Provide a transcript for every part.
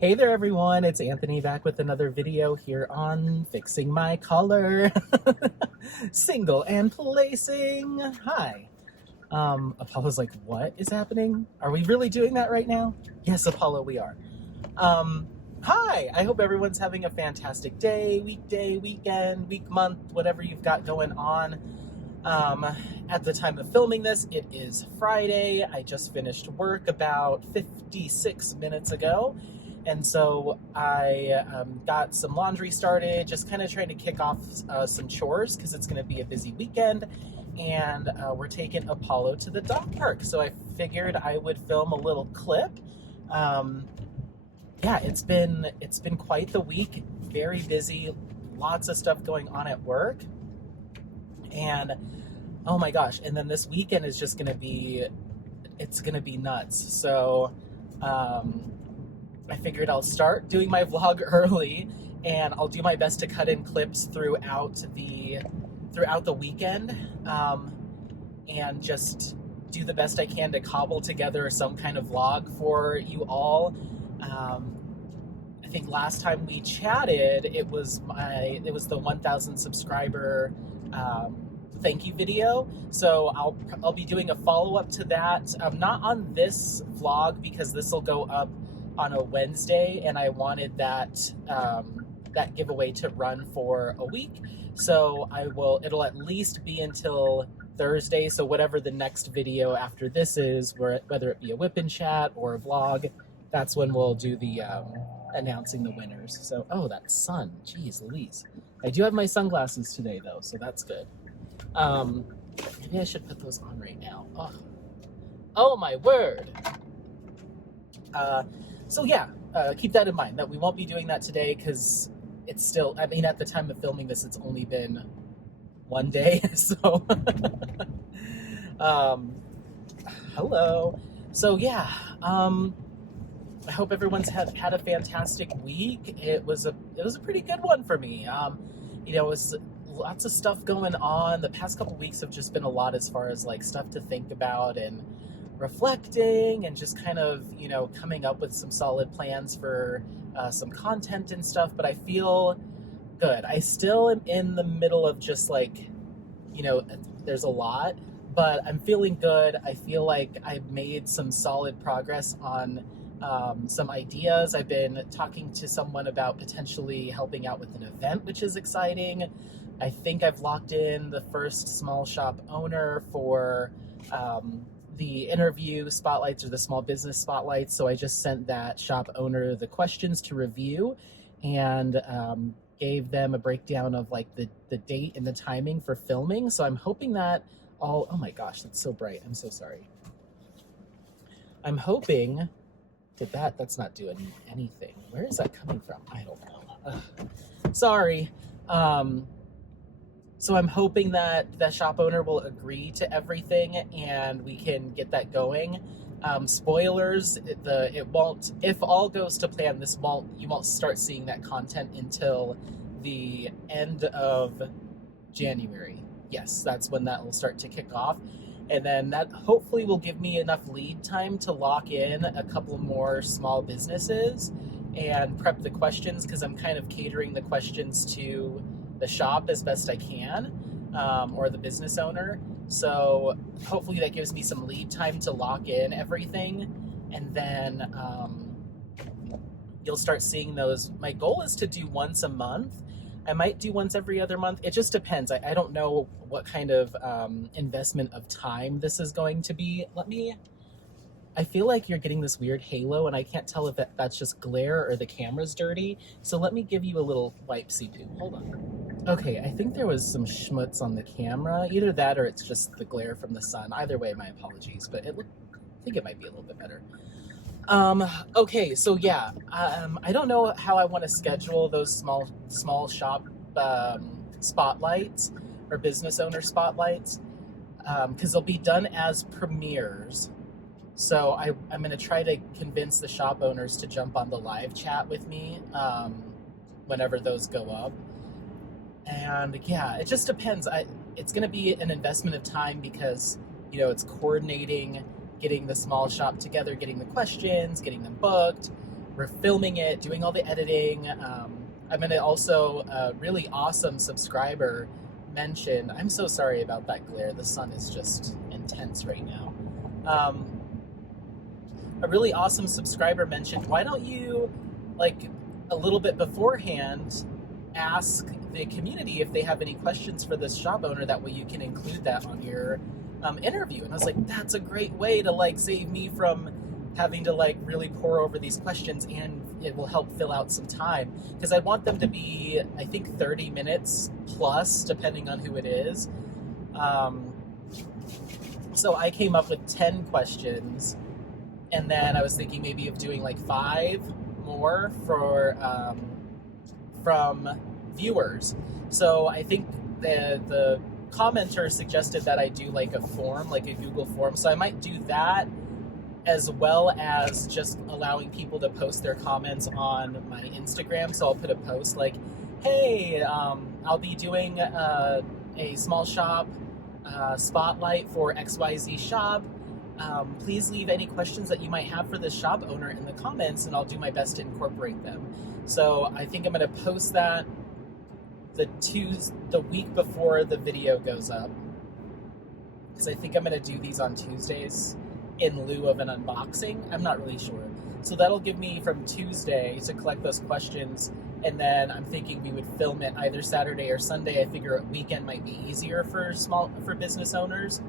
Hey there everyone, it's Anthony back with another video here on Fixing My Color. Single and placing. Hi. Apollo's like, what is happening? Are we really doing that right now? Yes, Apollo, we are. Hi, I hope everyone's having a fantastic day, weekday, weekend, week, month, whatever you've got going on. At the time of filming this, it is Friday. I just finished work about 56 minutes ago. And so I got some laundry started, just kind of trying to kick off some chores because it's going to be a busy weekend. And we're taking Apollo to the dog park. So I figured I would film a little clip. Yeah, it's been quite the week, very busy, lots of stuff going on at work. And oh my gosh, and then this weekend is just going to be nuts. So I figured I'll start doing my vlog early, and I'll do my best to cut in clips throughout the weekend, and just do the best I can to cobble together some kind of vlog for you all. I think last time we chatted, it was the 1,000 subscriber thank you video. So I'll be doing a follow-up to that. Not on this vlog because this will go up on a Wednesday, and I wanted that giveaway to run for a week. So it'll at least be until Thursday. So whatever the next video after this is, whether it be a whip and chat or a vlog, that's when we'll do the announcing the winners. So, oh, that sun, geez Louise. I do have my sunglasses today though, so that's good. Maybe I should put those on right now. Oh my word. So yeah, keep that in mind that we won't be doing that today because it's still, I mean, at the time of filming this, it's only been one day. So, hello. So yeah, I hope everyone's had a fantastic week. It was a pretty good one for me. It was lots of stuff going on. The past couple weeks have just been a lot as far as like stuff to think about and reflecting and just kind of, coming up with some solid plans for some content and stuff. But I feel good. I still am in the middle of just like, there's a lot, but I'm feeling good. I feel like I've made some solid progress on some ideas. I've been talking to someone about potentially helping out with an event, which is exciting. I think I've locked in the first small shop owner for the interview spotlights or the small business spotlights. So I just sent that shop owner the questions to review and gave them a breakdown of like the date and the timing for filming. So I'm hoping that oh my gosh, that's so bright. I'm so sorry. I'm hoping that's not doing anything. Where is that coming from? I don't know. Sorry. So I'm hoping that the shop owner will agree to everything and we can get that going. Spoilers, it won't, if all goes to plan, you won't start seeing that content until the end of January. Yes, that's when that will start to kick off. And then that hopefully will give me enough lead time to lock in a couple more small businesses and prep the questions, because I'm kind of catering the questions to the shop as best I can, or the business owner. So hopefully that gives me some lead time to lock in everything. And then you'll start seeing those. My goal is to do once a month. I might do once every other month. It just depends. I don't know what kind of investment of time this is going to be. I feel like you're getting this weird halo, and I can't tell if that's just glare or the camera's dirty. So let me give you a little wipe-see poo. Hold on. Okay, I think there was some schmutz on the camera. Either that or it's just the glare from the sun. Either way, my apologies, but I think it might be a little bit better. Okay, so yeah, I don't know how I want to schedule those small shop spotlights or business owner spotlights, because they'll be done as premieres. So I'm going to try to convince the shop owners to jump on the live chat with me whenever those go up. And yeah, it just depends. It's going to be an investment of time because, it's coordinating, getting the small shop together, getting the questions, getting them booked, we're filming it, doing all the editing. I'm going to also, a really awesome subscriber mention, I'm so sorry about that glare. The sun is just intense right now. A really awesome subscriber mentioned, why don't you, like, a little bit beforehand, ask the community if they have any questions for this shop owner. That way you can include that on your interview. And I was like, that's a great way to, like, save me from having to, like, really pour over these questions, and it will help fill out some time, because I want them to be, I think, 30 minutes plus, depending on who it is. So I came up with 10 questions, and then I was thinking maybe of doing like 5 more for from viewers. So I think the commenter suggested that I do like a form, like a Google form. So I might do that, as well as just allowing people to post their comments on my Instagram. So I'll put a post like, hey, I'll be doing a small shop spotlight for XYZ shop. Please leave any questions that you might have for this shop owner in the comments, and I'll do my best to incorporate them. So I think I'm going to post that the week before the video goes up, because I think I'm going to do these on Tuesdays in lieu of an unboxing. I'm not really sure. So that'll give me from Tuesday to collect those questions, and then I'm thinking we would film it either Saturday or Sunday. I figure a weekend might be easier for business owners.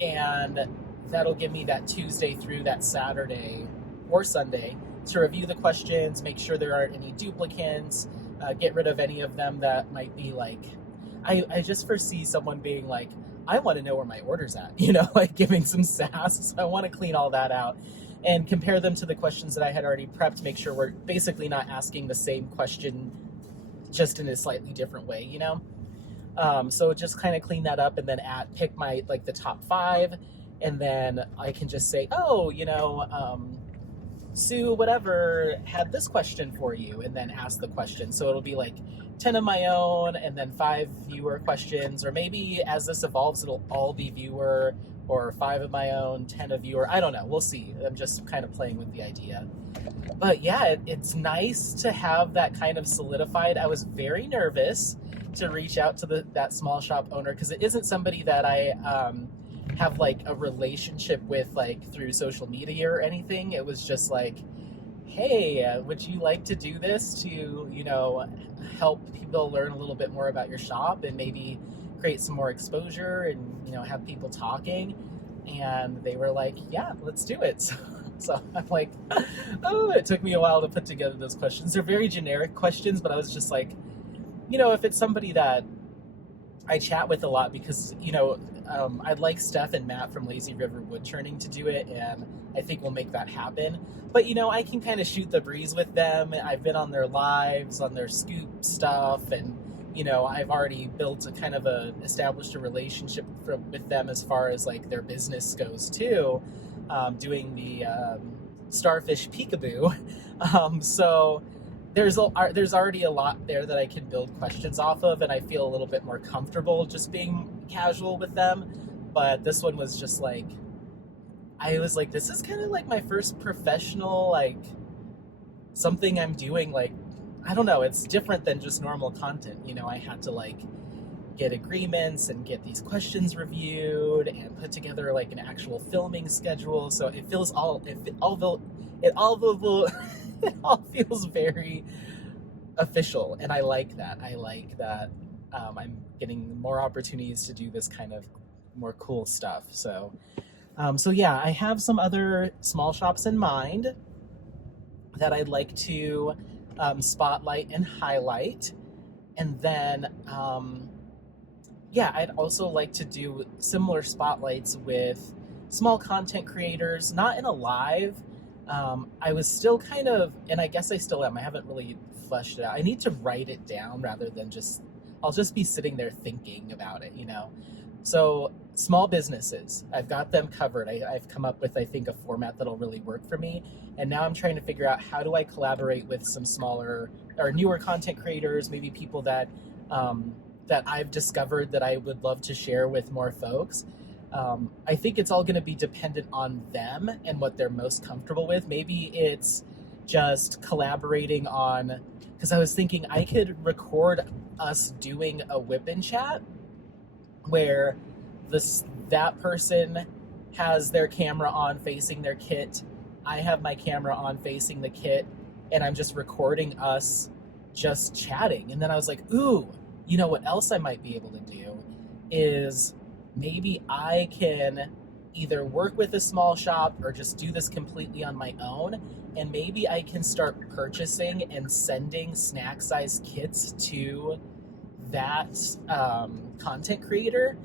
And that'll give me that Tuesday through that Saturday or Sunday to review the questions, make sure there aren't any duplicates, get rid of any of them that might be like, I just foresee someone being like, I want to know where my order's at, like giving some sass. So I want to clean all that out and compare them to the questions that I had already prepped, make sure we're basically not asking the same question just in a slightly different way, So just kind of clean that up, and then pick my, like, the top 5, and then I can just say, Sue, whatever, had this question for you, and then ask the question. So it'll be like 10 of my own, and then 5 viewer questions, or maybe as this evolves, it'll all be viewer, or 5 of my own, 10 of viewer. I don't know. We'll see. I'm just kind of playing with the idea. But yeah, it's nice to have that kind of solidified. I was very nervous to reach out to that small shop owner, because it isn't somebody that I have like a relationship with, like, through social media or anything. It was just like, hey, would you like to do this to, help people learn a little bit more about your shop and maybe create some more exposure and, have people talking? And they were like, yeah, let's do it. So I'm like, oh, it took me a while to put together those questions. They're very generic questions, but I was just like, if it's somebody that I chat with a lot, because, I'd like Steph and Matt from Lazy River Woodturning to do it, and I think we'll make that happen. But, I can kind of shoot the breeze with them. I've been on their lives, on their scoop stuff, and, I've already built established a relationship with them as far as, like, their business goes, too, doing the Starfish Peekaboo. So there's already a lot there that I can build questions off of, and I feel a little bit more comfortable just being casual with them. But this one was just like, I was like, this is kind of like my first professional, like, something I'm doing, like, I don't know, it's different than just normal content. I had to, like, get agreements and get these questions reviewed and put together, like, an actual filming schedule. So it all feels very official, and I like that. I'm getting more opportunities to do this kind of more cool stuff. So yeah, I have some other small shops in mind that I'd like to spotlight and highlight, and then I'd also like to do similar spotlights with small content creators, not in a live. I was still kind of, and I guess I still am, I haven't really fleshed it out. I need to write it down rather than I'll just be sitting there thinking about it, So small businesses, I've got them covered. I've come up with, I think, a format that'll really work for me. And now I'm trying to figure out, how do I collaborate with some smaller or newer content creators, maybe people that I've discovered that I would love to share with more folks. I think it's all going to be dependent on them and what they're most comfortable with. Maybe it's just collaborating on, because I was thinking I could record us doing a whip and chat where that person has their camera on facing their kit, I have my camera on facing the kit, and I'm just recording us just chatting. And then I was like, ooh, you know what else I might be able to do is maybe I can either work with a small shop or just do this completely on my own. And maybe I can start purchasing and sending snack size kits to that content creator.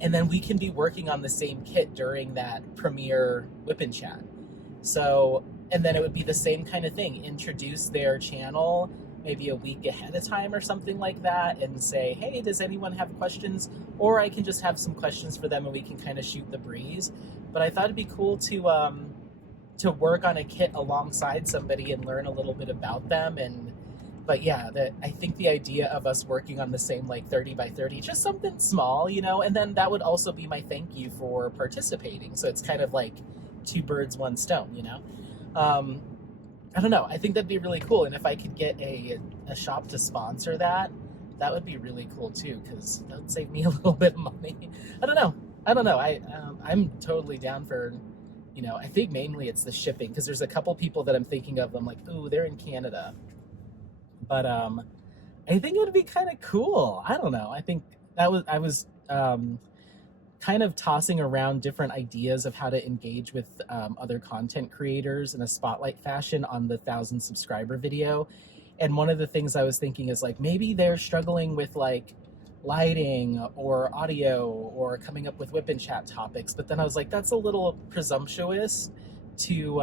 And then we can be working on the same kit during that premiere whip and chat. So, and then it would be the same kind of thing. Introduce their channel maybe a week ahead of time or something like that and say, hey, does anyone have questions? Or I can just have some questions for them and we can kind of shoot the breeze. But I thought it'd be cool to work on a kit alongside somebody and learn a little bit about them. But yeah, I think the idea of us working on the same like 30 by 30, just something small, you know, and then that would also be my thank you for participating. So it's kind of like 2 birds, 1 stone, you know? I don't know. I think that'd be really cool. And if I could get a shop to sponsor that, that would be really cool too, because that would save me a little bit of money. I don't know. I'm totally down for, you know, I think mainly it's the shipping, because there's a couple people that I'm thinking of. I'm like, ooh, they're in Canada. But I think it would be kind of cool. I don't know. I think I was kind of tossing around different ideas of how to engage with other content creators in a spotlight fashion on the 1,000 subscriber video. And one of the things I was thinking is like, maybe they're struggling with like lighting or audio or coming up with whip and chat topics. But then I was like, that's a little presumptuous to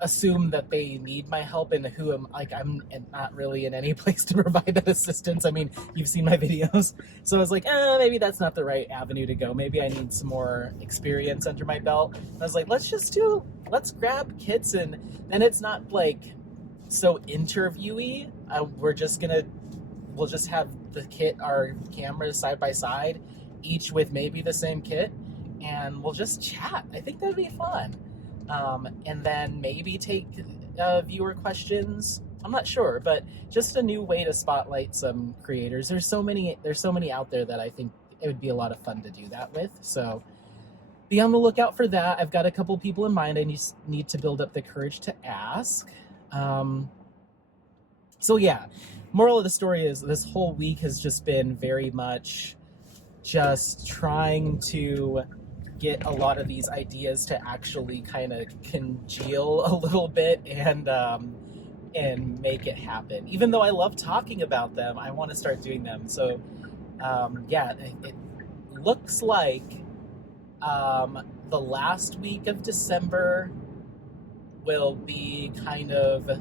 assume that they need my help, and I'm not really in any place to provide that assistance. I mean, you've seen my videos. So I was like, maybe that's not the right avenue to go. Maybe I need some more experience under my belt. And I was like, let's grab kits, and then it's not like so interviewee. We'll just have the kit, our cameras side by side, each with maybe the same kit, and we'll just chat. I think that'd be fun. And then maybe take viewer questions. I'm not sure, but just a new way to spotlight some creators. There's so many out there that I think it would be a lot of fun to do that with. So be on the lookout for that. I've got a couple people in mind. I need to build up the courage to ask. So yeah, moral of the story is this whole week has just been very much just trying to get a lot of these ideas to actually kind of congeal a little bit and make it happen. Even though I love talking about them, I want to start doing them. So yeah, it looks like the last week of December will be kind of,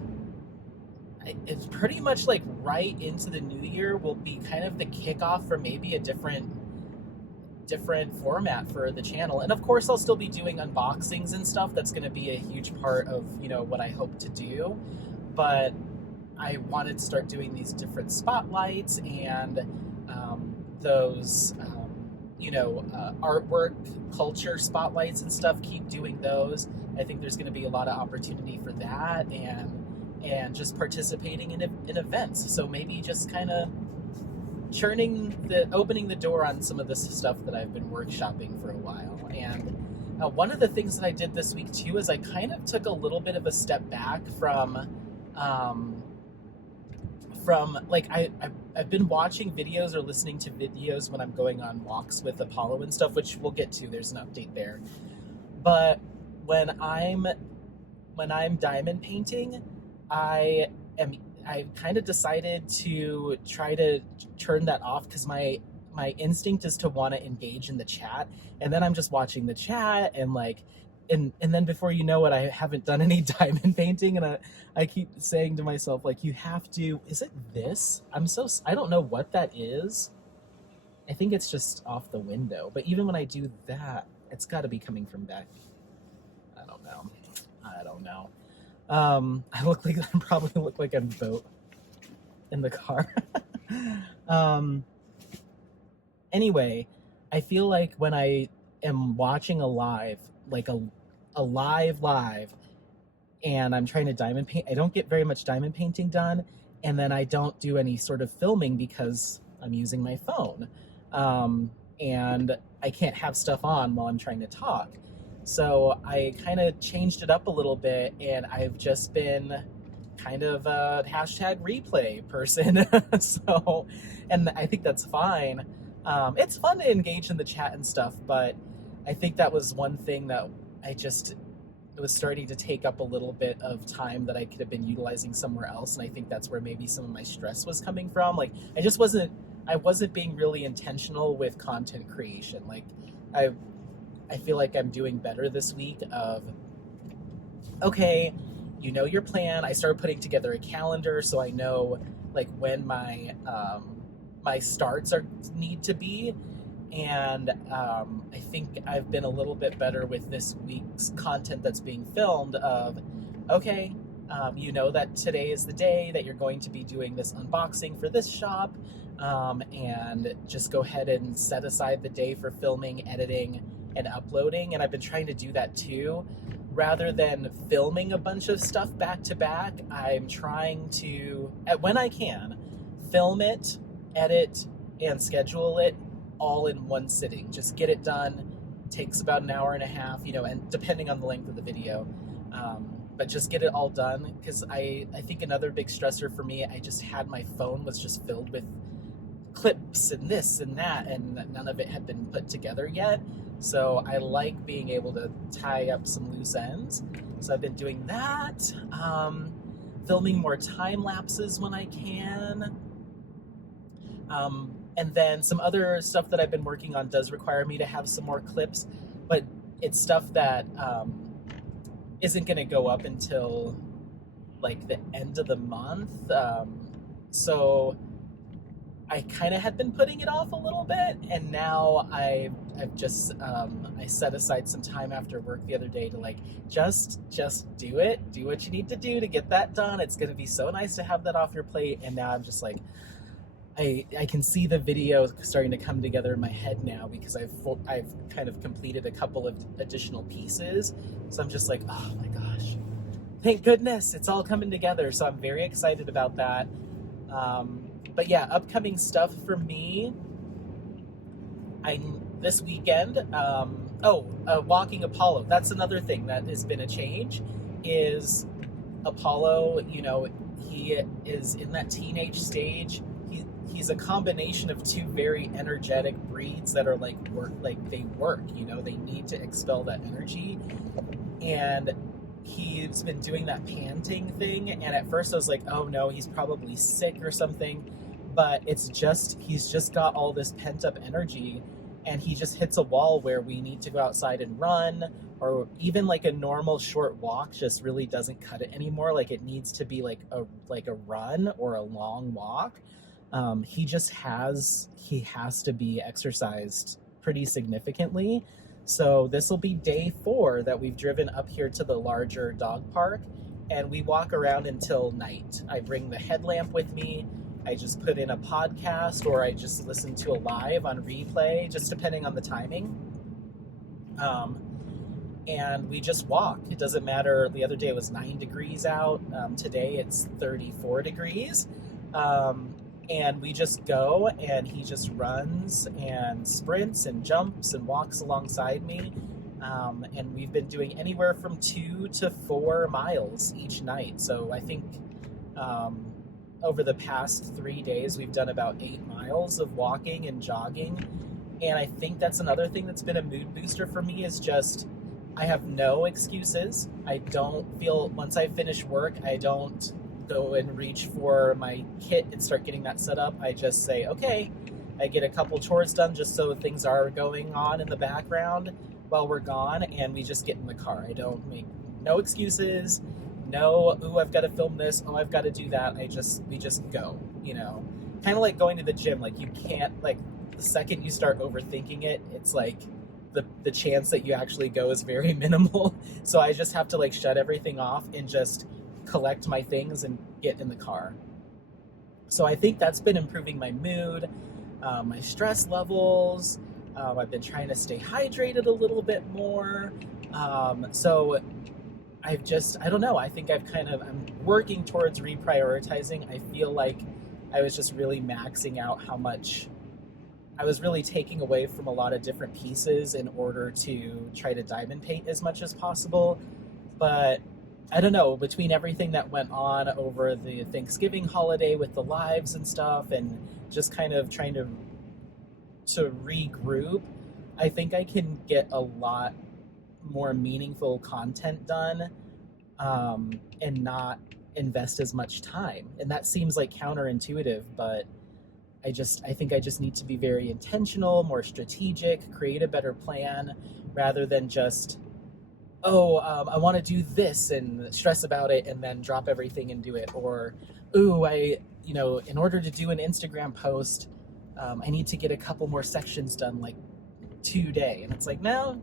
it's pretty much like right into the new year will be kind of the kickoff for maybe a different format for the channel. And of course I'll still be doing unboxings and stuff. That's going to be a huge part of, you know, what I hope to do. But I wanted to start doing these different spotlights and those artwork culture spotlights and stuff. Keep doing those. I think there's going to be a lot of opportunity for that, and just participating in events. So maybe just kind of opening the door on some of this stuff that I've been workshopping for a while. And one of the things that I did this week too is I kind of took a little bit of a step back from like I've been watching videos or listening to videos when I'm going on walks with Apollo and stuff, which we'll get to. There's an update there. But when I'm diamond painting, I kind of decided to try to turn that off, because my instinct is to want to engage in the chat, and then I'm just watching the chat and like, and then before you know it, I haven't done any diamond painting, and I keep saying to myself, like, you have to, is it this? I don't know what that is. I think it's just off the window, but even when I do that, it's got to be coming from back. I don't know. I probably look like I'm boat in the car. Anyway, I feel like when I am watching a live, like a live, and I'm trying to diamond paint, I don't get very much diamond painting done, and then I don't do any sort of filming because I'm using my phone. And I can't have stuff on while I'm trying to talk. So I kind of changed it up a little bit, and I've just been kind of a hashtag replay person. So, and I think that's fine. It's fun to engage in the chat and stuff, but I think that was one thing that I just was starting to take up a little bit of time that I could have been utilizing somewhere else. And I think that's where maybe some of my stress was coming from. Like, I wasn't being really intentional with content creation. Like, I feel like I'm doing better this week of, okay, you know your plan. I started putting together a calendar so I know like when my my starts need to be. And I think I've been a little bit better with this week's content that's being filmed of, okay, you know that today is the day that you're going to be doing this unboxing for this shop, and just go ahead and set aside the day for filming, editing, and uploading. And I've been trying to do that too. Rather than filming a bunch of stuff back to back, I'm trying to, when I can, film it, edit, and schedule it all in one sitting. Just get it done. Takes about an hour and a half, and depending on the length of the video. But just get it all done, because I think another big stressor for me, I just had my phone was just filled with clips and this and that, and none of it had been put together yet. So I like being able to tie up some loose ends. So I've been doing that. Filming more time lapses when I can. And then some other stuff that I've been working on does require me to have some more clips, but it's stuff that isn't going to go up until like the end of the month. So I kind of had been putting it off a little bit, and now I've just I set aside some time after work the other day to like just do it, do what you need to do to get that done. It's going to be so nice to have that off your plate. And now I'm just like, I can see the video starting to come together in my head now, because I've kind of completed a couple of additional pieces. So I'm just like, oh my gosh, thank goodness it's all coming together. So I'm very excited about that. But yeah, upcoming stuff for me. This weekend, walking Apollo. That's another thing that has been a change. Is Apollo? He is in that teenage stage. He's a combination of two very energetic breeds that are they work, they need to expel that energy. And he's been doing that panting thing. And at first I was like, oh no, he's probably sick or something. But he's just got all this pent up energy, and he just hits a wall where we need to go outside and run, or even like a normal short walk just really doesn't cut it anymore. Like it needs to be like a run or a long walk. He has to be exercised pretty significantly. So this will be day 4 that we've driven up here to the larger dog park, and we walk around until night. I bring the headlamp with me. I just put in a podcast, or I just listen to a live on replay, just depending on the timing. And we just walk. It doesn't matter. The other day it was 9 degrees out. Today it's 34 degrees. And we just go, and he just runs and sprints and jumps and walks alongside me. And we've been doing anywhere from 2 to 4 miles each night. So I think over the past 3 days, we've done about 8 miles of walking and jogging. And I think that's another thing that's been a mood booster for me, is just, I have no excuses. I don't feel, once I finish work, I don't go and reach for my kit and start getting that set up. I just say, okay, I get a couple chores done just so things are going on in the background while we're gone, and we just get in the car. I don't make no excuses. No, ooh, I've got to film this. Oh, I've got to do that. We just go, kind of like going to the gym. Like you can't, like the second you start overthinking it, it's like the chance that you actually go is very minimal. So I just have to like shut everything off and just collect my things and get in the car. So I think that's been improving my mood. my stress levels. I've been trying to stay hydrated a little bit more. So I don't know, I think I'm working towards reprioritizing. I feel like I was just really maxing out how much I was really taking away from a lot of different pieces in order to try to diamond paint as much as possible. But I don't know, between everything that went on over the Thanksgiving holiday with the lives and stuff, and just kind of trying to regroup, I think I can get a lot more meaningful content done, and not invest as much time. And that seems like counterintuitive, but I think I just need to be very intentional, more strategic, create a better plan, rather than just, I want to do this and stress about it and then drop everything and do it. Or, in order to do an Instagram post, I need to get a couple more sections done like today. And it's like, no,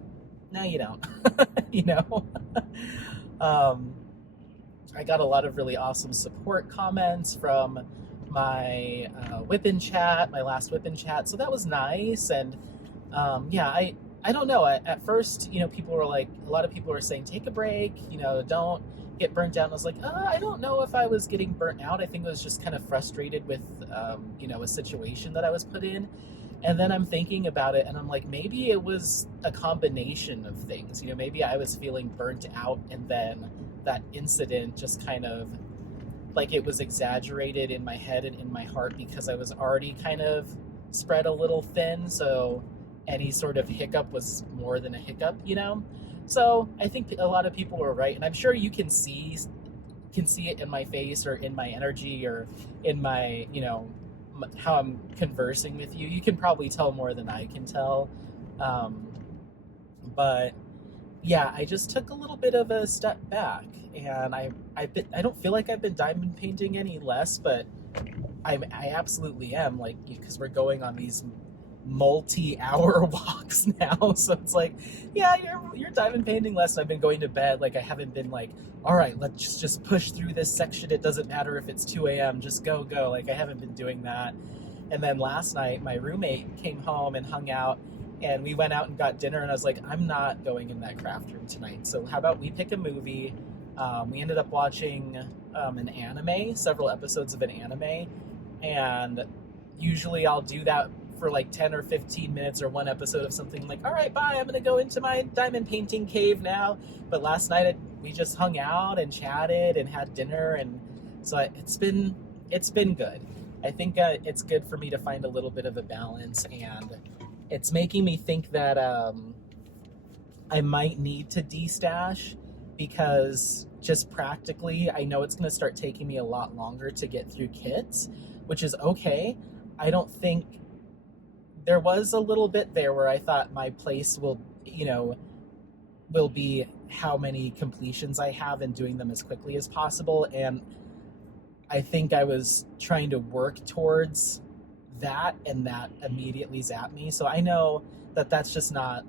you don't. I got a lot of really awesome support comments from my my last whip-in chat. So that was nice. And I don't know. At first, people were like, a lot of people were saying, take a break, don't get burnt out. And I was like, I don't know if I was getting burnt out. I think I was just kind of frustrated with, a situation that I was put in. And then I'm thinking about it and I'm like, maybe it was a combination of things. Maybe I was feeling burnt out, and then that incident just kind of, like, it was exaggerated in my head and in my heart because I was already kind of spread a little thin. So any sort of hiccup was more than a hiccup, So I think a lot of people were right. And I'm sure you can see it in my face or in my energy or in my, how I'm conversing with you. You can probably tell more than I can tell. But yeah, I just took a little bit of a step back, and I don't feel like I've been diamond painting any less, but I absolutely am, like, because we're going on these multi-hour walks now. So it's like, yeah, you're diamond painting less. I've been going to bed. Like, I haven't been like, all right, let's just push through this section. It doesn't matter if it's 2 a.m. Just go. Like, I haven't been doing that. And then last night, my roommate came home and hung out, and we went out and got dinner, and I was like, I'm not going in that craft room tonight. So how about we pick a movie? We ended up watching an anime, several episodes of an anime. And usually I'll do that for like 10 or 15 minutes or one episode of something, like, all right, bye, I'm going to go into my diamond painting cave now. But last night we just hung out and chatted and had dinner. And so it's been good. I think it's good for me to find a little bit of a balance, and it's making me think that I might need to destash, because just practically, I know it's going to start taking me a lot longer to get through kits, which is okay. I don't think there was a little bit there where I thought my place will be how many completions I have and doing them as quickly as possible. And I think I was trying to work towards that, and that immediately zapped me. So I know that that's not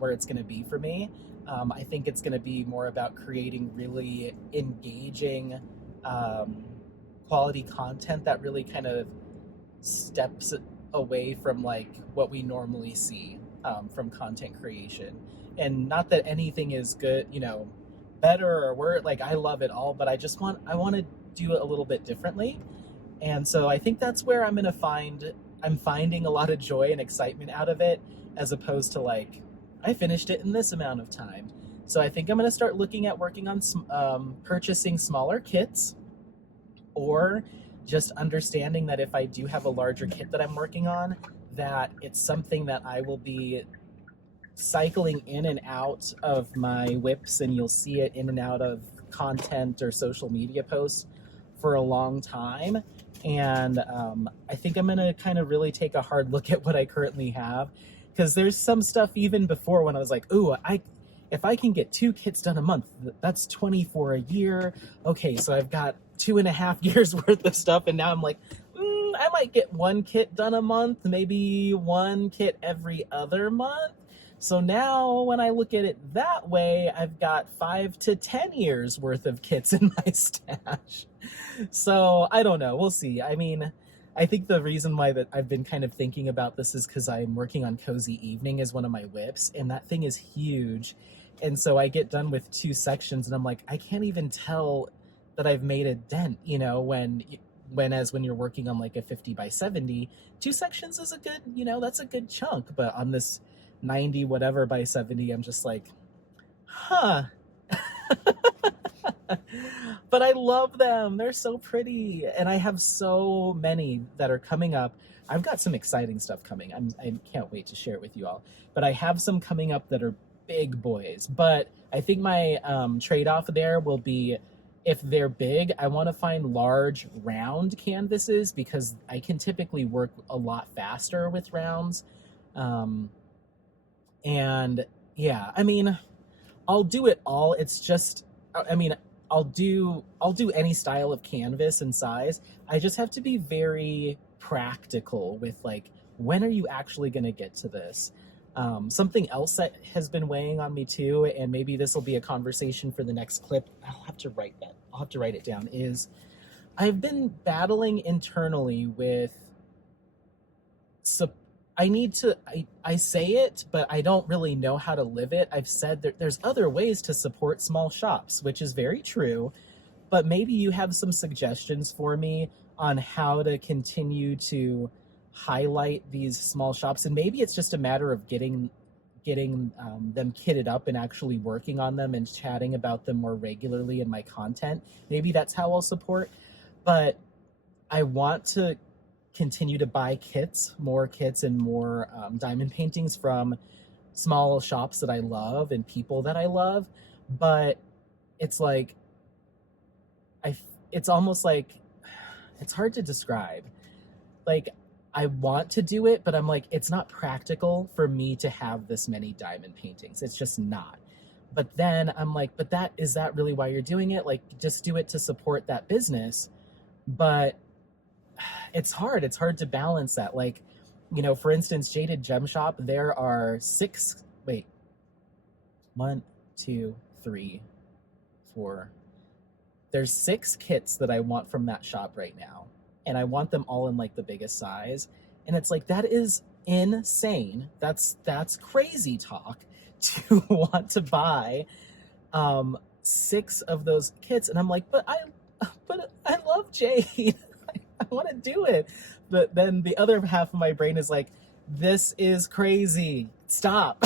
where it's going to be for me. I think it's going to be more about creating really engaging quality content that really kind of steps away from like what we normally see from content creation. And not that anything is good, better or worse. Like, I love it all, but I want to do it a little bit differently. And so I think that's where I'm finding a lot of joy and excitement out of it, as opposed to like, I finished it in this amount of time. So I think I'm going to start looking at working on purchasing smaller kits, or just understanding that if I do have a larger kit that I'm working on, that it's something that I will be cycling in and out of my whips, and you'll see it in and out of content or social media posts for a long time. And I think I'm going to kind of really take a hard look at what I currently have, because there's some stuff even before when I was like, ooh, if I can get 2 kits done a month, that's 20 for a year. Okay, so I've got 2.5 years worth of stuff, and now I'm like, I might get 1 kit done a month, maybe 1 kit every other month. So now when I look at it that way, I've got 5 to 10 years worth of kits in my stash. So I don't know. We'll see. I mean, I think the reason why that I've been kind of thinking about this is because I'm working on Cozy Evening as one of my whips, and that thing is huge. And so I get done with two sections, and I'm like, I can't even tell that I've made a dent, when you're working on like a 50 by 70, two sections is a good, that's a good chunk. But on this 90 whatever by 70, I'm just like, huh. But I love them. They're so pretty. And I have so many that are coming up. I've got some exciting stuff coming. I can't wait to share it with you all. But I have some coming up that are big boys. But I think my trade-off there will be, if they're big, I want to find large round canvases because I can typically work a lot faster with rounds. And yeah, I mean, I'll do it all. It's just, I mean, I'll do any style of canvas and size. I just have to be very practical with like, when are you actually going to get to this? Something else that has been weighing on me too, and maybe this will be a conversation for the next clip. I'll have to write it down. Is I've been battling internally with. I say it, but I don't really know how to live it. I've said that there's other ways to support small shops, which is very true, but maybe you have some suggestions for me on how to continue to highlight these small shops. And maybe it's just a matter of getting them kitted up and actually working on them and chatting about them more regularly in my content. Maybe that's how I'll support, but I want to continue to buy more kits and more diamond paintings from small shops that I love and people that I love. But it's like, it's almost like, it's hard to describe. Like, I want to do it, but I'm like, it's not practical for me to have this many diamond paintings. It's just not. But then I'm like, is that really why you're doing it? Like, just do it to support that business. But it's hard to balance that. Like, for instance, Jaded Gem Shop, there are 1, 2, 3, 4. There's 6 kits that I want from that shop right now. And I want them all in like the biggest size. And it's like, that is insane. That's crazy talk to want to buy 6 of those kits. And I'm like, but I love Jade. I want to do it. But then the other half of my brain is like, this is crazy. Stop.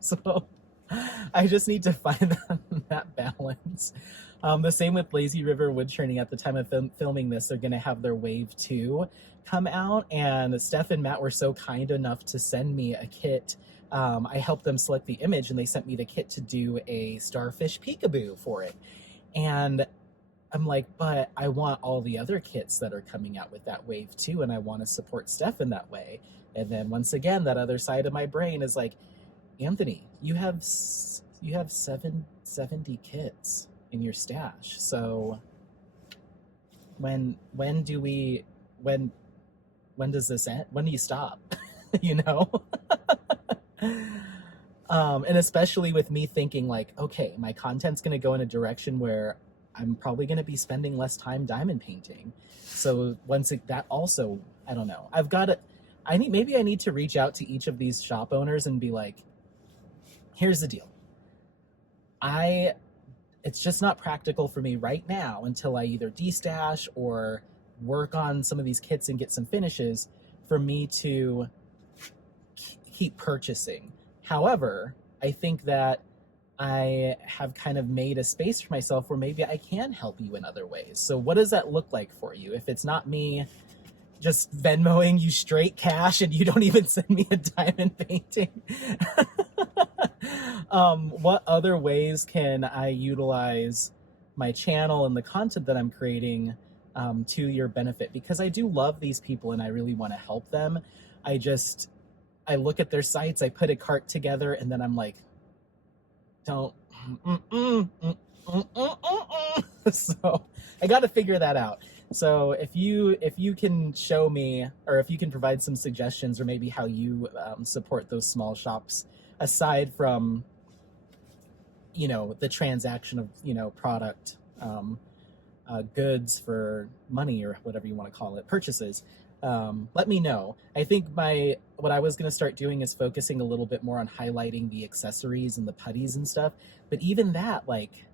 So I just need to find that balance. The same with Lazy River Wood Churning. At the time of filming this, they're going to have their Wave 2 come out. And Steph and Matt were so kind enough to send me a kit. I helped them select the image, and they sent me the kit to do a starfish peekaboo for it. And I'm like, but I want all the other kits that are coming out with that Wave 2, and I want to support Steph in that way. And then once again, that other side of my brain is like, Anthony, you have 70 kits in your stash. So when does this end? When do you stop? And especially with me thinking like, okay, my content's going to go in a direction where I'm probably going to be spending less time diamond painting. So that also, I don't know. Maybe I need to reach out to each of these shop owners and be like, here's the deal. It's just not practical for me right now until I either destash or work on some of these kits and get some finishes for me to keep purchasing. However, I think that I have kind of made a space for myself where maybe I can help you in other ways. So what does that look like for you? If it's not me just Venmoing you straight cash and you don't even send me a diamond painting, what other ways can I utilize my channel and the content that I'm creating to your benefit? Because I do love these people and I really want to help them. I look at their sites, I put a cart together, and then I'm like, so I got to figure that out. So if you can show me, or if you can provide some suggestions, or maybe how you support those small shops aside from the transaction of product, goods for money or whatever you want to call it, purchases, let me know. I think what I was going to start doing is focusing a little bit more on highlighting the accessories and the putties and stuff. But even that, like,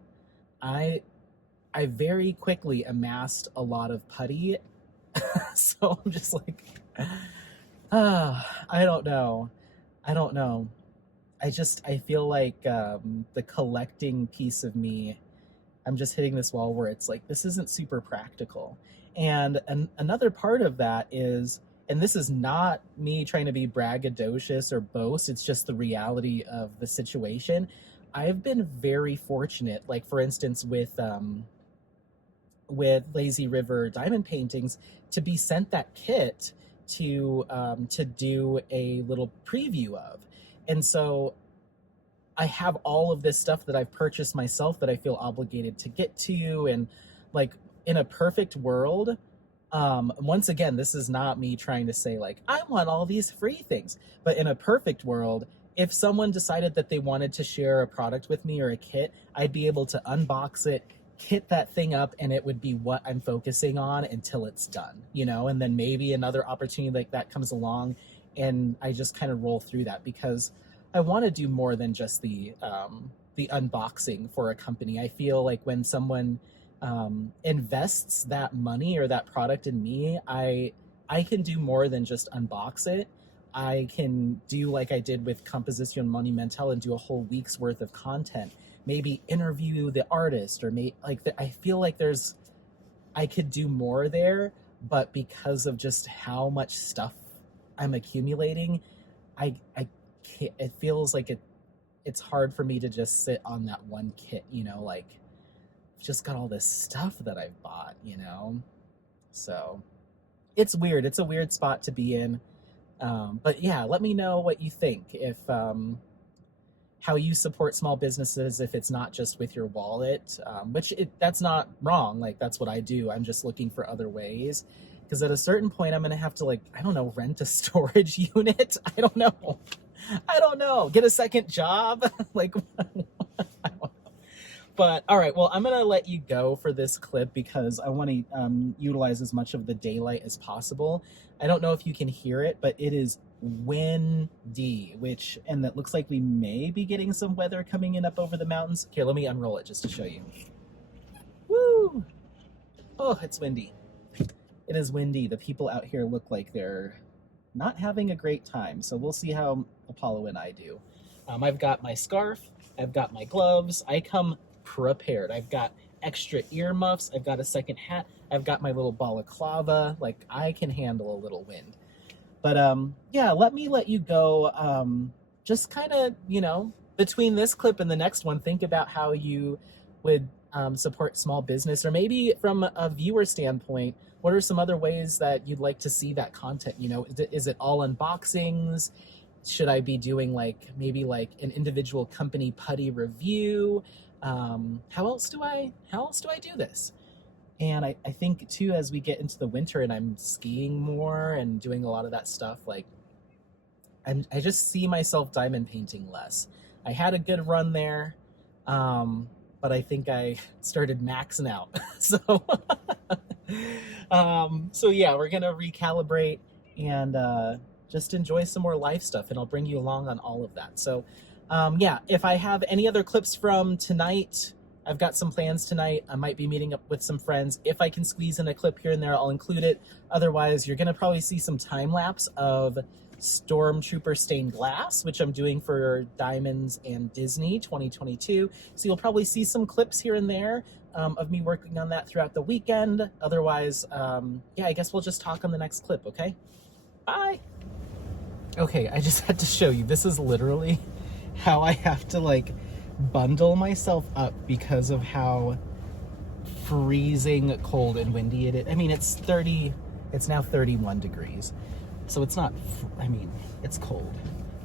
I very quickly amassed a lot of putty. So I'm just like, I don't know. I feel like the collecting piece of me, I'm just hitting this wall where it's like, this isn't super practical. And another part of that is, and this is not me trying to be braggadocious or boast, it's just the reality of the situation. I've been very fortunate, like for instance with Lazy River diamond paintings, to be sent that kit to do a little preview of. And so I have all of this stuff that I've purchased myself that I feel obligated to get to. And like, in a perfect world, once again, this is not me trying to say like, I want all these free things, but in a perfect world, if someone decided that they wanted to share a product with me or a kit, I'd be able to unbox it, kit that thing up, and it would be what I'm focusing on until it's done, and then maybe another opportunity like that comes along and I just kind of roll through that, because I want to do more than just the unboxing for a company. I feel like when someone invests that money or that product in me, I can do more than just unbox it. I can do like I did with Composición Monumental and do a whole week's worth of content, maybe interview the artist, or I feel like I could do more there, but because of just how much stuff I'm accumulating, I can't, it feels like it's hard for me to just sit on that one kit, like I've just got all this stuff that I've bought, so it's weird. It's a weird spot to be in. But yeah, let me know what you think, if how you support small businesses, if it's not just with your wallet, that's not wrong. Like, that's what I do. I'm just looking for other ways, because at a certain point I'm gonna have to, like, I don't know, rent a storage unit. I don't know, get a second job. Like, I don't know. But all right, well, I'm gonna let you go for this clip because I want to utilize as much of the daylight as possible. I don't know if you can hear it, but it is windy, and that looks like we may be getting some weather coming in up over the mountains. Here, let me unroll it just to show you. Woo! Oh, it's windy. It is windy. The people out here look like they're not having a great time, so we'll see how Apollo and I do. I've got my scarf, I've got my gloves, I come prepared. I've got extra earmuffs, I've got a second hat, I've got my little balaclava. Like, I can handle a little wind. But yeah, let you go. Just kind of, between this clip and the next one, think about how you would support small business, or maybe from a viewer standpoint, what are some other ways that you'd like to see that content? Is it all unboxings? Should I be doing maybe an individual company putty review? How else do I do this? And I think too, as we get into the winter and I'm skiing more and doing a lot of that stuff, I just see myself diamond painting less. I had a good run there, but I think I started maxing out. So yeah, we're gonna recalibrate and just enjoy some more life stuff, and I'll bring you along on all of that. So yeah, if I have any other clips from tonight, I've got some plans tonight. I might be meeting up with some friends. If I can squeeze in a clip here and there, I'll include it. Otherwise, you're gonna probably see some time lapse of Stormtrooper stained glass, which I'm doing for Diamonds and Disney 2022. So you'll probably see some clips here and there of me working on that throughout the weekend. Otherwise, yeah, I guess we'll just talk on the next clip, okay? Bye. Okay, I just had to show you. This is literally how I have to bundle myself up because of how freezing cold and windy it is. I mean, it's now 31 degrees. So it's not, it's cold.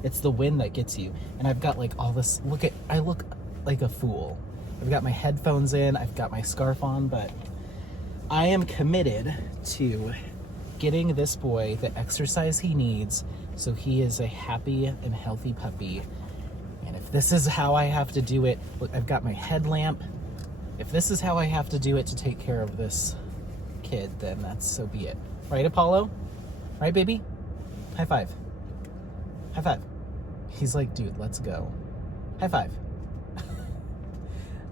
It's the wind that gets you. And I've got all this, I look like a fool. I've got my headphones in, I've got my scarf on, but I am committed to getting this boy the exercise he needs so he is a happy and healthy puppy. And if this is how I have to do it, look, I've got my headlamp. if this is how I have to do it to take care of this kid, then that's so be it. Right, Apollo? Right, baby? High five. High five. He's like, dude, let's go. High five.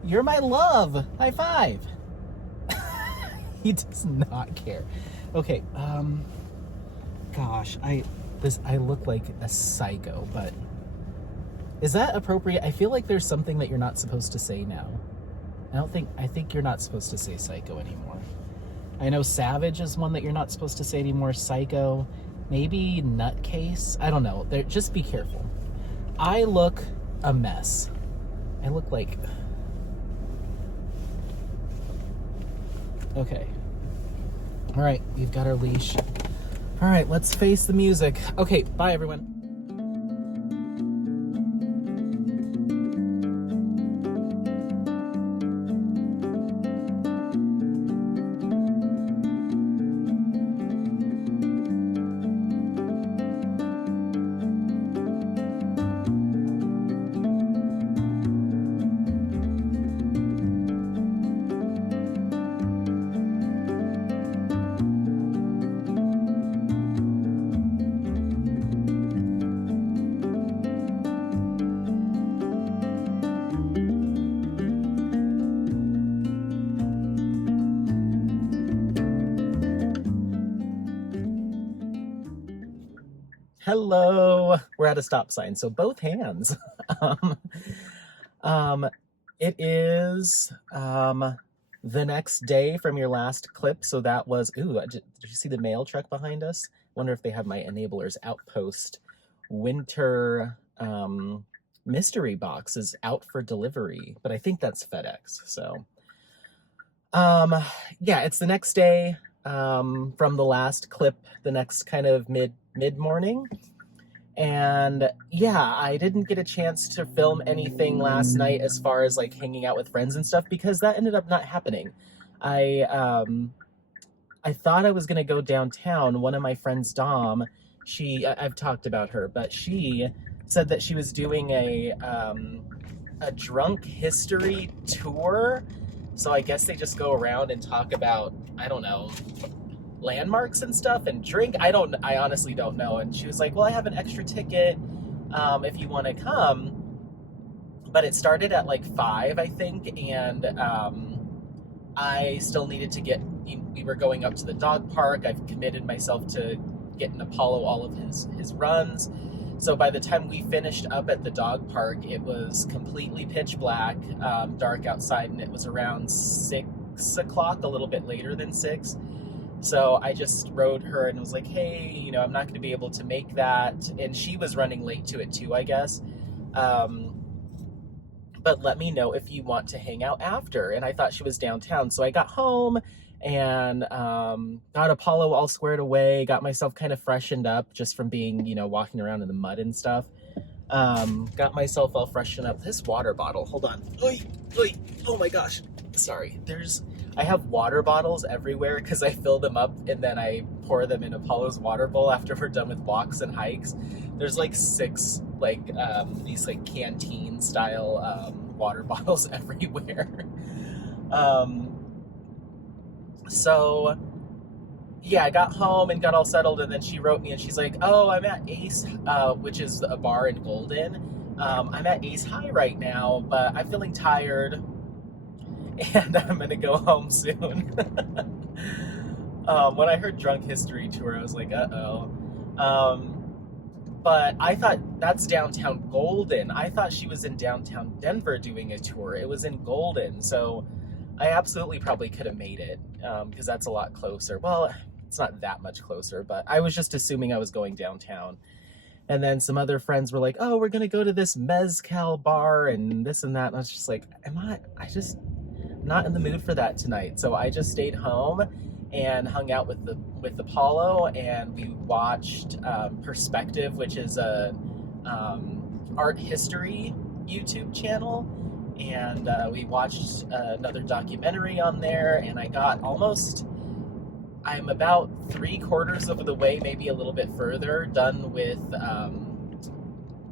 You're my love. High five. He does not care. Okay, gosh, I look like a psycho, but is that appropriate? I feel like there's something that you're not supposed to say now. I think you're not supposed to say psycho anymore. I know savage is one that you're not supposed to say anymore. Psycho, maybe nutcase. I don't know. Just be careful. I look a mess. I look like... Okay. All right, we've got our leash. All right, let's face the music. Okay, bye everyone. Hello. We're at a stop sign, so both hands. It is the next day from your last clip, so that was... Ooh, did you see the mail truck behind us? Wonder if they have my Enablers Outpost winter mystery box is out for delivery, but I think that's FedEx. So, yeah, it's the next day from the last clip, the next kind of mid-morning. And yeah, I didn't get a chance to film anything last night as far as like hanging out with friends and stuff because that ended up not happening. I thought I was gonna go downtown. One of my friends, Dom, I've talked about her, but she said that she was doing a drunk history tour. So I guess they just go around and talk about, I don't know, landmarks and stuff and drink. I honestly don't know. And she was like, well, I have an extra ticket if you want to come. But it started at like 5, I think. And I still needed to we were going up to the dog park. I've committed myself to getting Apollo all of his runs. So by the time we finished up at the dog park, it was completely pitch black, dark outside, and it was around 6 o'clock, a little bit later than 6. So I just wrote her and was like, hey, I'm not going to be able to make that. And she was running late to it too, I guess. But let me know if you want to hang out after. And I thought she was downtown. So I got home and got Apollo all squared away, got myself kind of freshened up just from being, walking around in the mud and stuff. Got myself all freshened up. This water bottle, hold on. Oy, oy, oh my gosh. Sorry, I have water bottles everywhere because I fill them up and then I pour them in Apollo's water bowl after we're done with walks and hikes. There's like 6 these like canteen style water bottles everywhere. So yeah, I got home and got all settled, and then she wrote me and she's like, oh, I'm at Ace, which is a bar in Golden. I'm at Ace High right now, but I'm feeling tired and I'm gonna go home soon. When I heard Drunk History Tour, I was like, uh-oh. But I thought that's downtown Golden. I thought she was in downtown Denver doing a tour. It was in Golden, so I absolutely probably could have made it because that's a lot closer. Well, it's not that much closer, but I was just assuming I was going downtown. And then some other friends were like, oh, we're going to go to this Mezcal bar and this and that. And I was just like, I'm not in the mood for that tonight. So I just stayed home and hung out with Apollo, and we watched Perspective, which is a art history YouTube channel. And we watched another documentary on there, and I'm about 3/4 of the way, maybe a little bit further, done with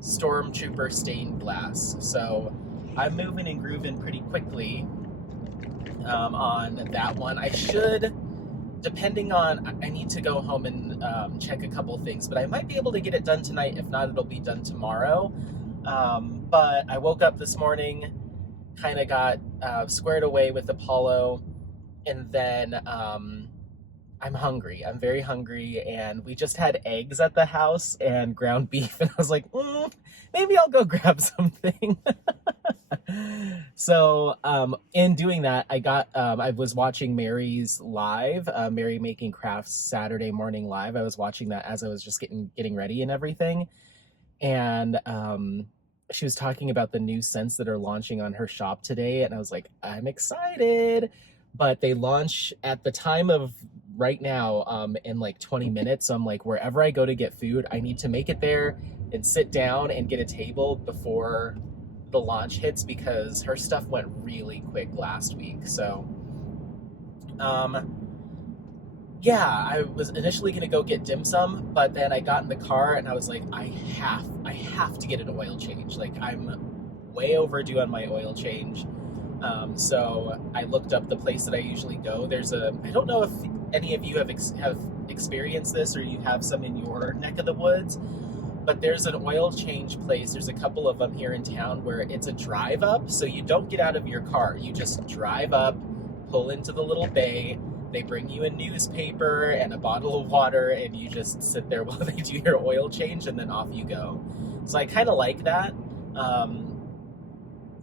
Stormtrooper Stained Glass. So I'm moving and grooving pretty quickly. on that one. I should, depending on, I need to go home and check a couple things, but I might be able to get it done tonight. If not, it'll be done tomorrow. But I woke up this morning, kind of got squared away with Apollo, and then I'm hungry. I'm very hungry, and we just had eggs at the house and ground beef, and I was like, maybe I'll go grab something. So in doing that, I was watching Mary's live, Mary Making Crafts Saturday morning live. I was watching that as I was just getting ready and everything, and she was talking about the new scents that are launching on her shop today, and I was like, I'm excited. But they launch at the time of right now in like 20 minutes. So I'm like, wherever I go to get food, I need to make it there and sit down and get a table before the launch hits, because her stuff went really quick last week. So yeah, I was initially gonna go get dim sum, but then I got in the car and I was like, I have to get an oil change. Like, I'm way overdue on my oil change. So I looked up the place that I usually go. I don't know if any of you have experienced this, or you have some in your neck of the woods, but there's an oil change place. There's a couple of them here in town where it's a drive up. So you don't get out of your car. You just drive up, pull into the little bay. They bring you a newspaper and a bottle of water, and you just sit there while they do your oil change, and then off you go. So I kind of like that.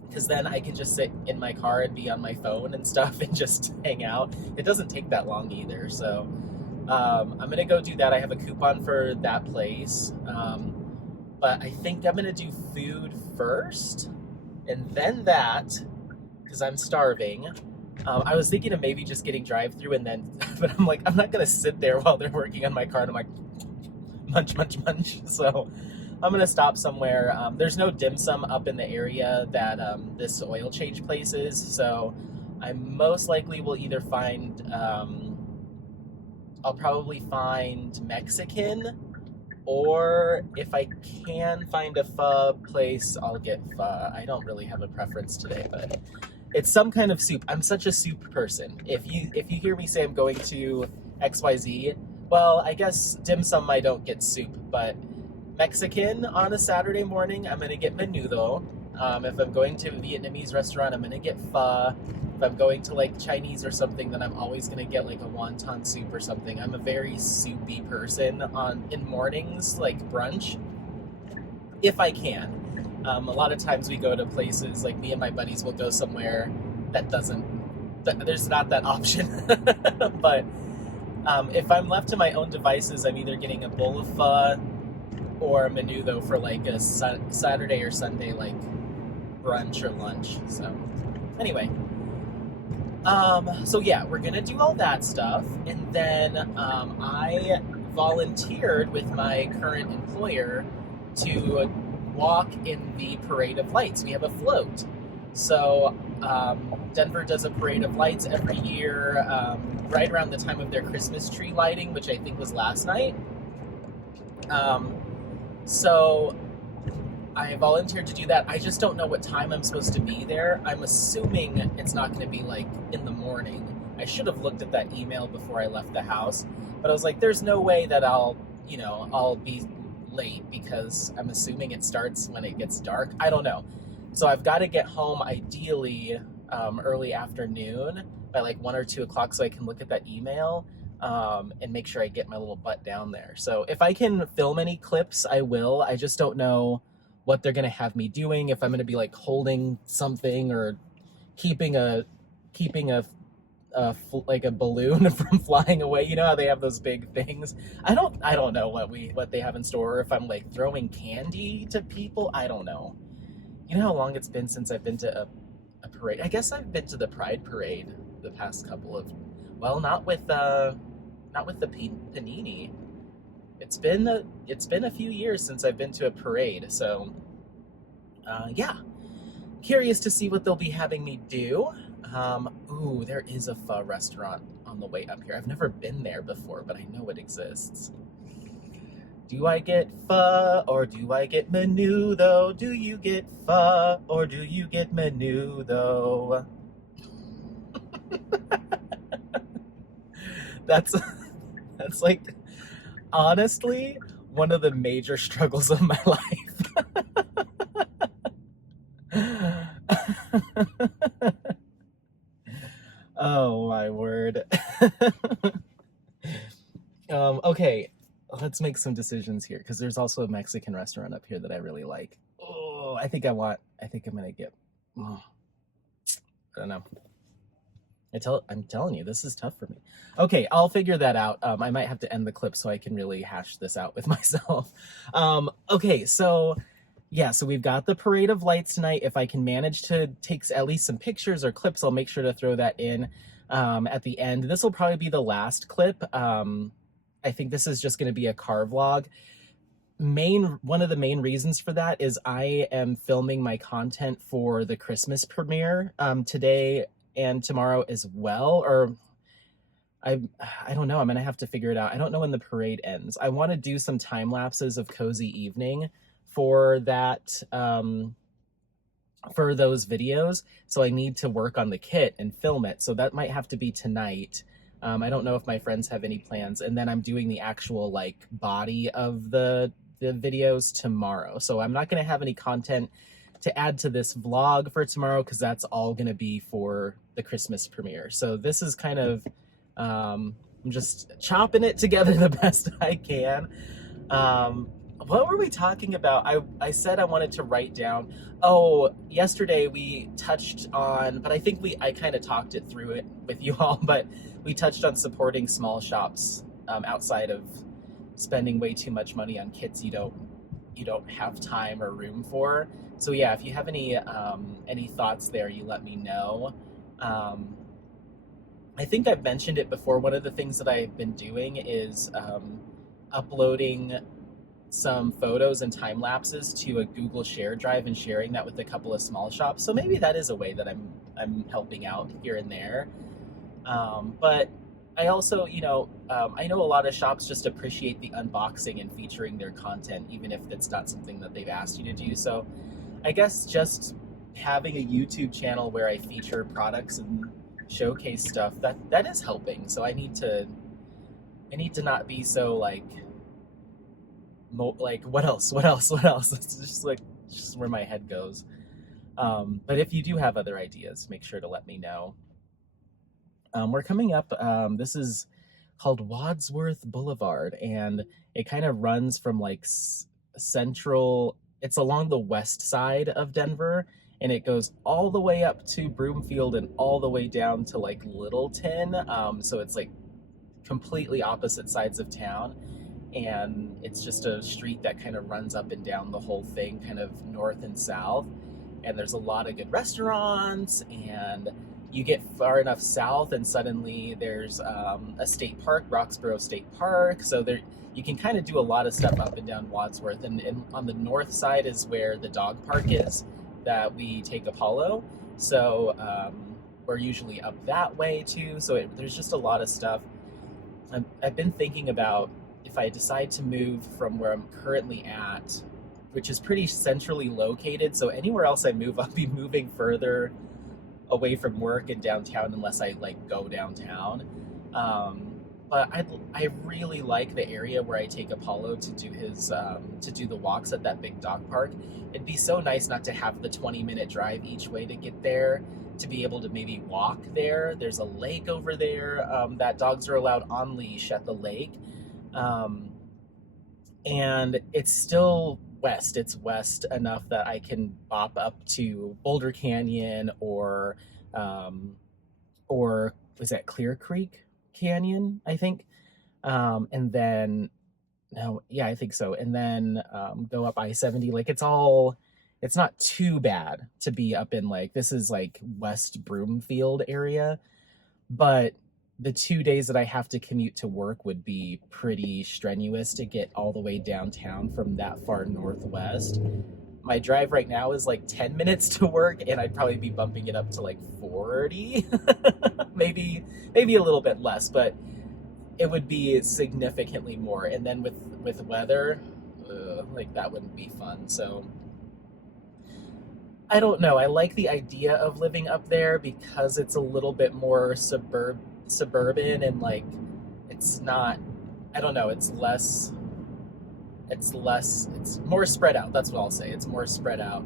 Because then I can just sit in my car and be on my phone and stuff and just hang out. It doesn't take that long either. So I'm going to go do that. I have a coupon for that place. But I think I'm going to do food first and then that, because I'm starving. I was thinking of maybe just getting drive-through and then, but I'm like, I'm not going to sit there while they're working on my car and I'm like, munch, munch, munch. So I'm going to stop somewhere. There's no dim sum up in the area that this oil change place is, so I most likely will either find, I'll probably find Mexican, or if I can find a pho place, I'll get pho. I don't really have a preference today, but it's some kind of soup. I'm such a soup person. If you hear me say I'm going to XYZ, well, I guess dim sum I don't get soup, but Mexican on a Saturday morning, I'm going to get menudo. If I'm going to a Vietnamese restaurant, I'm going to get pho. If I'm going to like Chinese or something, then I'm always going to get like a wonton soup or something. I'm a very soupy person in mornings, like brunch, if I can. A lot of times we go to places, like me and my buddies will go somewhere that there's not that option. But if I'm left to my own devices, I'm either getting a bowl of pho or menudo for like a Saturday or Sunday like brunch or lunch. So anyway, so yeah, we're gonna do all that stuff, and then I volunteered with my current employer to walk in the Parade of Lights. We have a float. So Denver does a Parade of Lights every year, right around the time of their Christmas tree lighting, which I think was last night. So I volunteered to do that. I just don't know what time I'm supposed to be there. I'm assuming it's not going to be like in the morning. I should have looked at that email before I left the house, but I was like, there's no way that I'll be late, because I'm assuming it starts when it gets dark. I don't know. So I've got to get home ideally early afternoon by like 1 or 2 o'clock so I can look at that email. And make sure I get my little butt down there. So if I can film any clips, I will. I just don't know what they're going to have me doing. If I'm going to be like holding something or keeping a like a balloon from flying away. You know how they have those big things? I don't know what they have in store. Or if I'm like throwing candy to people, I don't know. You know how long it's been since I've been to a parade? I guess I've been to the Pride Parade the past couple of, well, not with the panini. It's been a few years since I've been to a parade, so yeah, curious to see what they'll be having me do. Ooh, there is a pho restaurant on the way up here. I've never been there before, but I know it exists. Do I get pho or do I get menudo? Do you get pho or do you get menudo? That's that's like honestly one of the major struggles of my life. Oh my word. Okay, let's make some decisions here because there's also a Mexican restaurant up here that I really like. Oh, I think I'm gonna get. Oh, I don't know. I'm telling you, this is tough for me. Okay, I'll figure that out. I might have to end the clip so I can really hash this out with myself. Okay, so yeah, so we've got the parade of lights tonight. If I can manage to take at least some pictures or clips, I'll make sure to throw that in at the end. This will probably be the last clip. I think this is just going to be a car vlog. One of the main reasons for that is I am filming my content for the Christmas premiere today and tomorrow as well. Or I don't know. I'm gonna have to figure it out. I don't know when the parade ends. I want to do some time lapses of cozy evening for that for those videos. So I need to work on the kit and film it. So that might have to be tonight. I don't know if my friends have any plans. And then I'm doing the actual like body of the videos tomorrow. So I'm not going to have any content to add to this vlog for tomorrow because that's all going to be for the Christmas premiere. So this is kind of, I'm just chopping it together the best I can. What were we talking about? I said I wanted to write down. Oh, yesterday we touched on, but I think I kind of talked it through it with you all, but we touched on supporting small shops outside of spending way too much money on kits you don't have time or room for. So yeah, if you have any thoughts there, you let me know. I think I've mentioned it before. One of the things that I've been doing is uploading some photos and time lapses to a Google Share drive and sharing that with a couple of small shops. So maybe that is a way that I'm helping out here and there. But I also, I know a lot of shops just appreciate the unboxing and featuring their content, even if it's not something that they've asked you to do. So I guess just having a YouTube channel where I feature products and showcase stuff, that is helping. So I need to not be so like what else? It's just where my head goes. But if you do have other ideas, make sure to let me know. We're coming up, this is called Wadsworth Boulevard, and it kind of runs from like central, it's along the west side of Denver, and it goes all the way up to Broomfield and all the way down to like Littleton. So it's like completely opposite sides of town, and it's just a street that kind of runs up and down the whole thing, kind of north and south, and there's a lot of good restaurants, and you get far enough south and suddenly there's a state park, Roxborough State Park. So there you can kind of do a lot of stuff up and down Wadsworth. And on the north side is where the dog park is that we take Apollo. So we're usually up that way too. So there's just a lot of stuff. I've been thinking about if I decide to move from where I'm currently at, which is pretty centrally located. So anywhere else I move, I'll be moving further away from work and downtown unless I like go downtown. But I really like the area where I take Apollo to do the walks at that big dog park. It'd be so nice not to have the 20-minute drive each way to get there, to be able to maybe walk there. There's a lake over there that dogs are allowed on leash at the lake. And it's still west. It's west enough that I can bop up to Boulder Canyon or was that Clear Creek Canyon, I think. And then, no, yeah, I think so. And then go up I-70. Like it's not too bad to be up in like, this is like West Broomfield area, but the 2 days that I have to commute to work would be pretty strenuous to get all the way downtown from that far northwest. My drive right now is like 10 minutes to work, and I'd probably be bumping it up to like 40, maybe a little bit less, but it would be significantly more. And then with weather, like that wouldn't be fun. So I don't know. I like the idea of living up there because it's a little bit more suburban and like it's not, I don't know, it's more spread out. That's what I'll say. It's more spread out.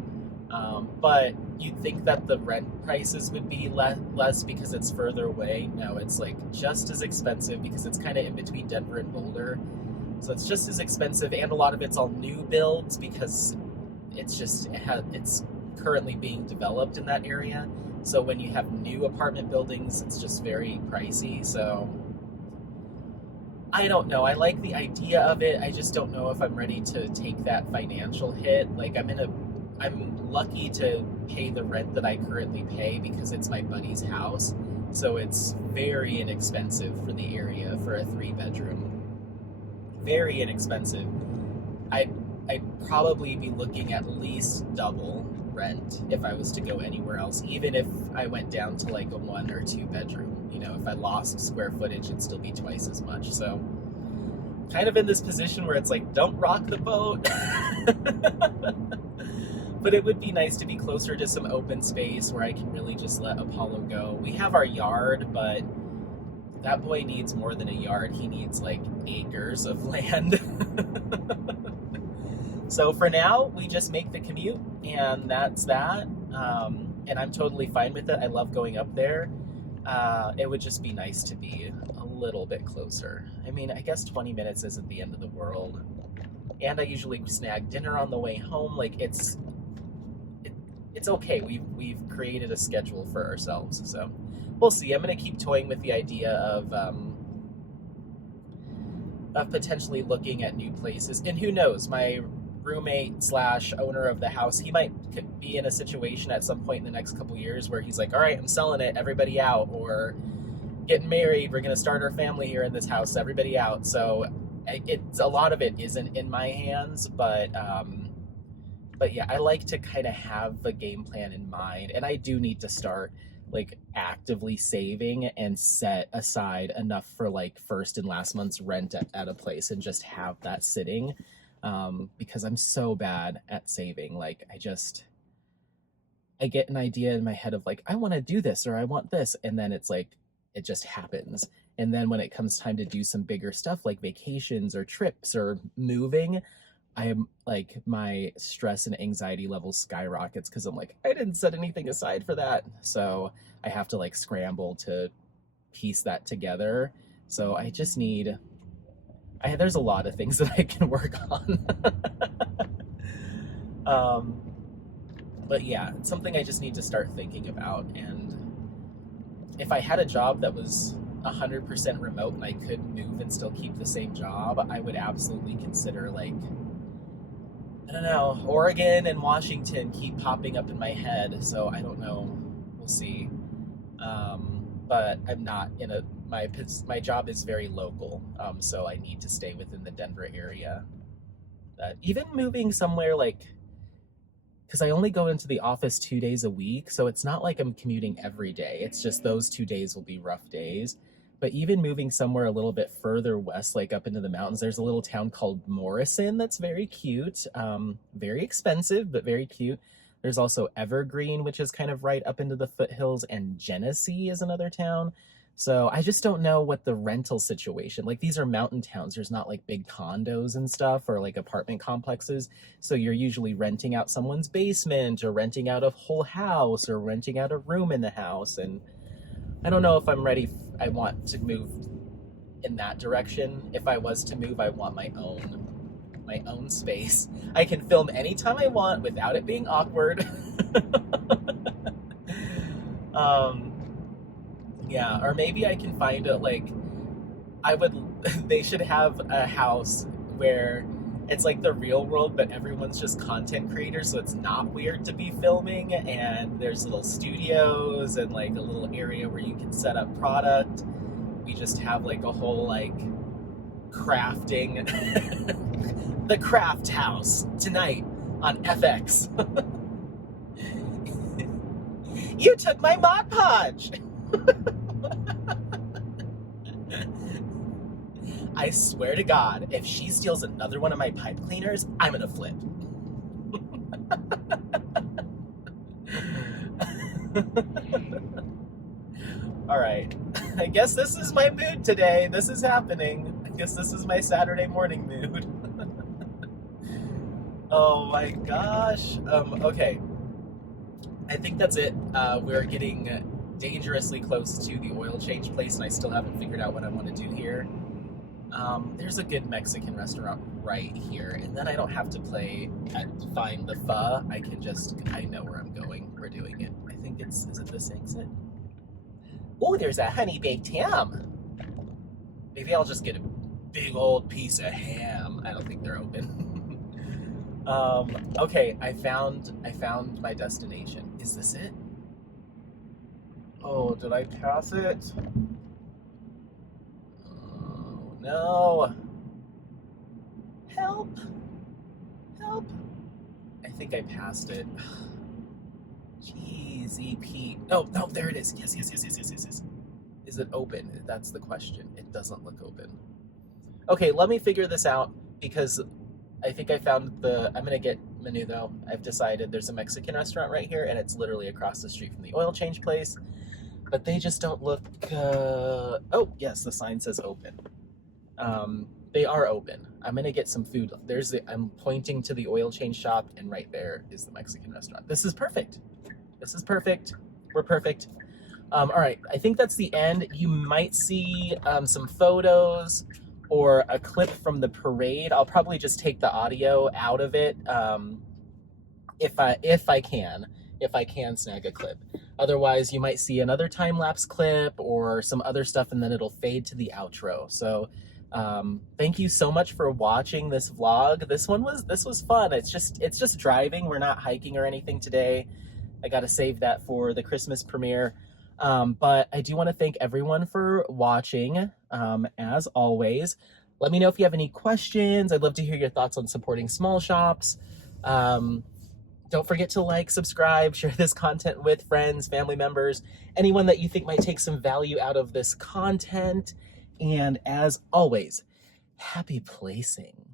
But you'd think that the rent prices would be less because it's further away. No, it's like just as expensive because it's kind of in between Denver and Boulder. So it's just as expensive, and a lot of it's all new builds because it's currently being developed in that area. So when you have new apartment buildings, it's just very pricey. So I don't know. I like the idea of it. I just don't know if I'm ready to take that financial hit. Like I'm lucky to pay the rent that I currently pay because it's my buddy's house. So it's very inexpensive for the area for a 3-bedroom. Very inexpensive. I'd probably be looking at least double rent if I was to go anywhere else, even if I went down to like a 1 or 2 bedroom. You know, if I lost square footage, it'd still be twice as much. So kind of in this position where it's like, don't rock the boat. But it would be nice to be closer to some open space where I can really just let Apollo go. We have our yard, but that boy needs more than a yard. He needs like acres of land. So for now, we just make the commute, and that's that. And I'm totally fine with it. I love going up there. It would just be nice to be a little bit closer. I mean, I guess 20 minutes isn't the end of the world. And I usually snag dinner on the way home. Like it's okay. We've created a schedule for ourselves. So we'll see. I'm gonna keep toying with the idea of potentially looking at new places. And who knows, my roommate / owner of the house, he could be in a situation at some point in the next couple years where he's like, all right, I'm selling it, everybody out, or getting married, we're going to start our family here in this house, everybody out. So it's a lot of it isn't in my hands, but yeah, I like to kind of have the game plan in mind, and I do need to start like actively saving and set aside enough for like first and last month's rent at a place and just have that sitting. Because I'm so bad at saving. Like I get an idea in my head of like, I want to do this or I want this. And then it's like, it just happens. And then when it comes time to do some bigger stuff like vacations or trips or moving, I am like, my stress and anxiety level skyrockets because I'm like, I didn't set anything aside for that. So I have to like scramble to piece that together. So I just need, there's a lot of things that I can work on. But yeah, it's something I just need to start thinking about. And if I had a job that was 100% remote and I could move and still keep the same job, I would absolutely consider like, I don't know, Oregon and Washington keep popping up in my head. So I don't know. We'll see. But I'm not in my job is very local, so I need to stay within the Denver area. Even moving somewhere like, because I only go into the office 2 days a week, so it's not like I'm commuting every day. It's just those 2 days will be rough days. But even moving somewhere a little bit further west, like up into the mountains, there's a little town called Morrison that's very cute, very expensive, but very cute. There's also Evergreen, which is kind of right up into the foothills, and Genesee is another town. So I just don't know what the rental situation, like these are mountain towns. There's not like big condos and stuff or like apartment complexes. So you're usually renting out someone's basement or renting out a whole house or renting out a room in the house. And I don't know if I'm ready. I want to move in that direction. If I was to move, I want my own space. I can film anytime I want without it being awkward. Yeah, or maybe I can find it like they should have a house where it's like the real world, but everyone's just content creators, so it's not weird to be filming, and there's little studios and like a little area where you can set up product. We just have like a whole like crafting the craft house tonight on FX. You took my Mod Podge. I swear to God, if she steals another one of my pipe cleaners, I'm gonna flip. All right. I guess this is my mood today. This is happening. I guess this is my Saturday morning mood. Oh my gosh. Okay. I think that's it. We're getting dangerously close to the oil change place, and I still haven't figured out what I want to do here. There's a good Mexican restaurant right here, and then I don't have to find the pho. I know where I'm going. We're doing it. I think is it this exit? Oh, there's a honey baked ham. Maybe I'll just get a big old piece of ham. I don't think they're open. Okay, I found my destination. Is this it? Oh, did I pass it? Oh, no. Help. Help. I think I passed it. Jeez, Pete. Oh, no, there it is. Yes. Is it open? That's the question. It doesn't look open. Okay, let me figure this out because I think I found I'm gonna get menudo. I've decided there's a Mexican restaurant right here, and it's literally across the street from the oil change place. But they just don't look. Oh, yes, the sign says open. They are open. I'm gonna get some food. I'm pointing to the oil change shop, and right there is the Mexican restaurant. This is perfect. We're perfect. All right, I think that's the end. You might see some photos or a clip from the parade. I'll probably just take the audio out of it if I can snag a clip. Otherwise, you might see another time-lapse clip or some other stuff, and then it'll fade to the outro. So thank you so much for watching this vlog. This was fun. It's just driving. We're not hiking or anything today. I got to save that for the Christmas premiere. But I do want to thank everyone for watching. As always, let me know if you have any questions. I'd love to hear your thoughts on supporting small shops. Don't forget to like, subscribe, share this content with friends, family members, anyone that you think might take some value out of this content. And as always, happy placing.